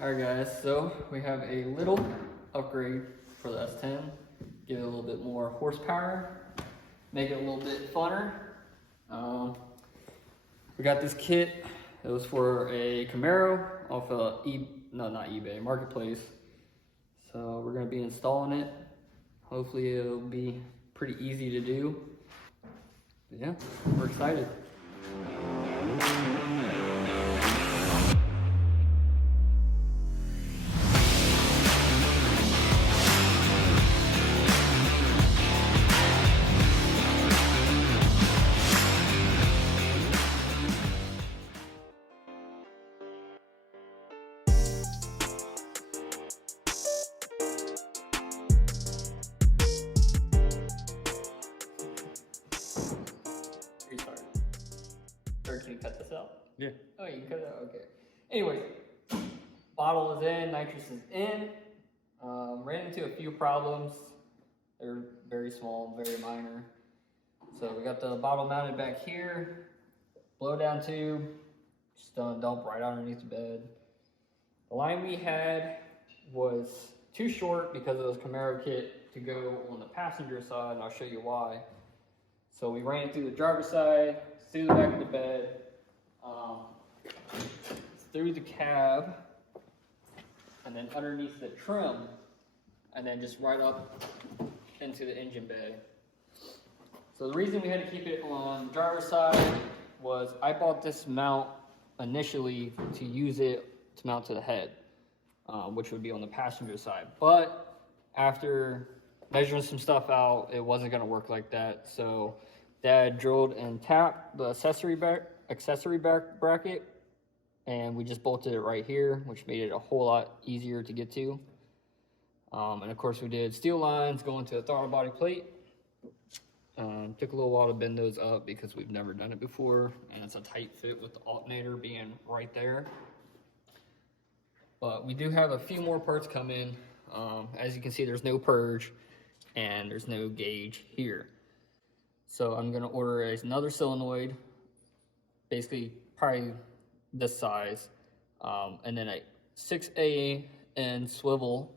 Alright guys, so we have a little upgrade for the S10. Give it a little bit more horsepower, make it a little bit funner. We got this kit. It was for a Camaro off of not eBay, Marketplace. So we're gonna be installing it. Hopefully it'll be pretty easy to do. But yeah, we're excited. Restart. Or can you cut this out? Yeah. Oh, you can cut it out? Okay. Anyway, bottle is in, nitrous is in. Ran into a few problems. They're very small, very minor. So we got the bottle mounted back here. Blow down tube. Just dump right underneath the bed. The line we had was too short because of this Camaro kit to go on the passenger side, and I'll show you why. So we ran it through the driver's side, through the back of the bed, through the cab, and then underneath the trim, and then just right up into the engine bay. So the reason we had to keep it on the driver's side was I bought this mount initially to use it to mount to the head, which would be on the passenger side. But after measuring some stuff out, it wasn't gonna work like that. So Dad drilled and tapped the accessory bracket, and we just bolted it right here, which made it a whole lot easier to get to. And of course we did steel lines going to the throttle body plate. Took a little while to bend those up because we've never done it before, and it's a tight fit with the alternator being right there. But we do have a few more parts come in. As you can see, there's no purge and there's no gauge here. So I'm gonna order another solenoid, basically probably this size, and then a 6A and swivel.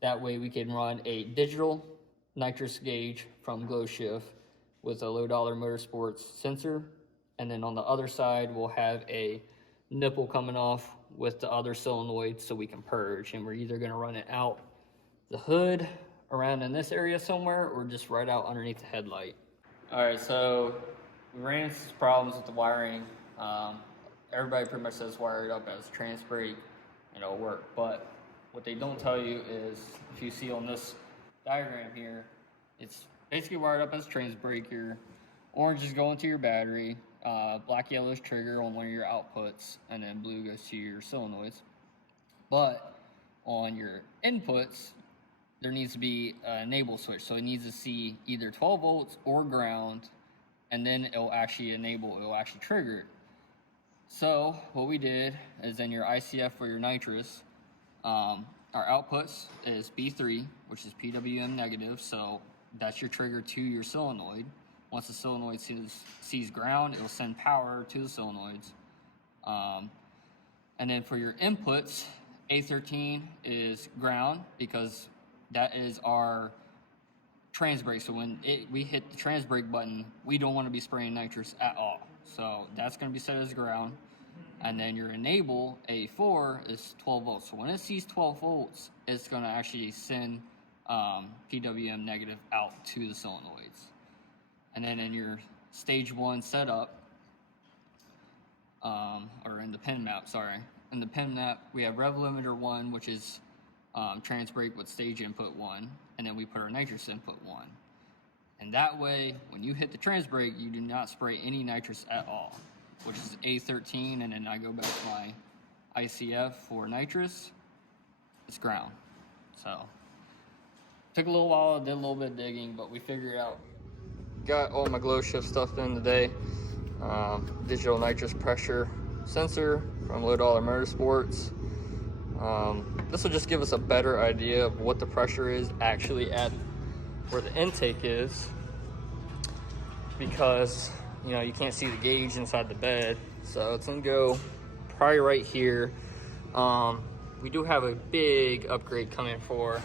That way we can run a digital nitrous gauge from Glow Shift with a low dollar motorsports sensor. And then on the other side, we'll have a nipple coming off with the other solenoid so we can purge. And we're either gonna run it out the hood around in this area somewhere, or just right out underneath the headlight. All right, so we ran into some problems with the wiring. Everybody pretty much says wire it up as trans brake and it'll work. But what they don't tell you is, if you see on this diagram here, it's basically wired up as trans brake. Your orange is going to your battery, black yellow is trigger on one of your outputs, and then blue goes to your solenoids. But on your inputs, there needs to be an enable switch. So it needs to see either 12 volts or ground, and then it'll actually it'll actually trigger it. So what we did is, in your ICF for your nitrous, our outputs is B3, which is PWM negative. So that's your trigger to your solenoid. Once the solenoid sees ground, it'll send power to the solenoids. And then for your inputs, A13 is ground, because that is our trans brake. So when we hit the trans brake button, we don't want to be spraying nitrous at all. So that's going to be set as ground. And then your enable, A4, is 12 volts. So when it sees 12 volts, it's going to actually send PWM negative out to the solenoids. And then in your stage 1 setup, or in the pin map, sorry. In the pin map, we have rev limiter 1, which is trans brake with stage input 1. And then we put our nitrous input 1. And that way, when you hit the trans brake, you do not spray any nitrous at all, which is A13. And then I go back to my ICF for nitrous, it's ground. So took a little while, did a little bit of digging, but we figured it out. Got all my Glow Shift stuff in today. Digital nitrous pressure sensor from Low Dollar Motorsports. This will just give us a better idea of what the pressure is actually at where the intake is, because you know you can't see the gauge inside the bed. So it's gonna go probably right here. we do have a big upgrade coming for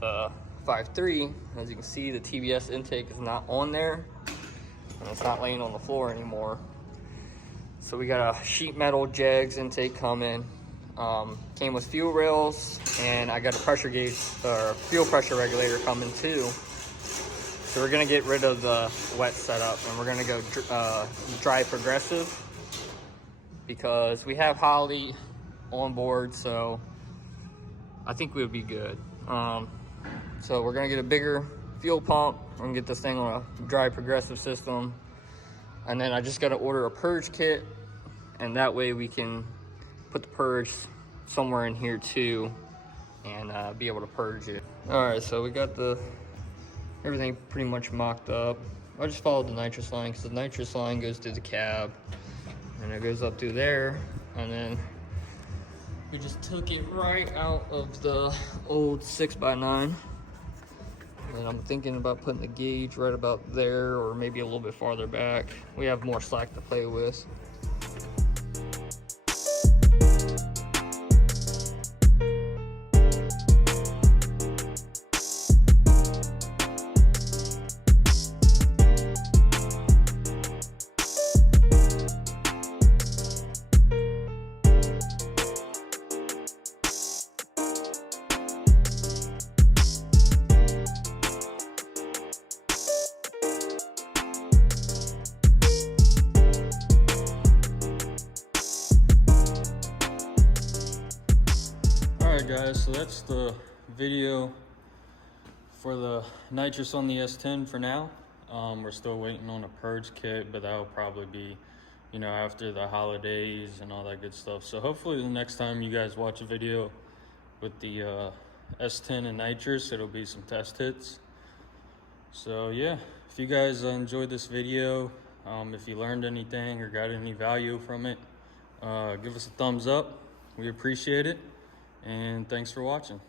the 5.3. As you can see, the TBS intake is not on there, and it's not laying on the floor anymore. So we got a sheet metal JEGS intake coming. Came with fuel rails, and I got a pressure gauge or fuel pressure regulator coming too. So we're gonna get rid of the wet setup, and we're gonna go dry progressive, because we have holley on board, so I think we would be good. So we're gonna get a bigger fuel pump. We're gonna get this thing on a dry progressive system, and then I just gotta order a purge kit, and that way we can put the purge somewhere in here too, and be able to purge it. All right, so we got everything pretty much mocked up. I just followed the nitrous line, because the nitrous line goes through the cab, and it goes up through there, and then we just took it right out of the old 6x9. And I'm thinking about putting the gauge right about there, or maybe a little bit farther back. We have more slack to play with. Alright guys, so that's the video for the nitrous on the S10 for now. We're still waiting on a purge kit, but that'll probably be, you know, after the holidays and all that good stuff. So hopefully the next time you guys watch a video with the S10 and nitrous, it'll be some test hits. So yeah, if you guys enjoyed this video, if you learned anything or got any value from it, give us a thumbs up. We appreciate it. And thanks for watching.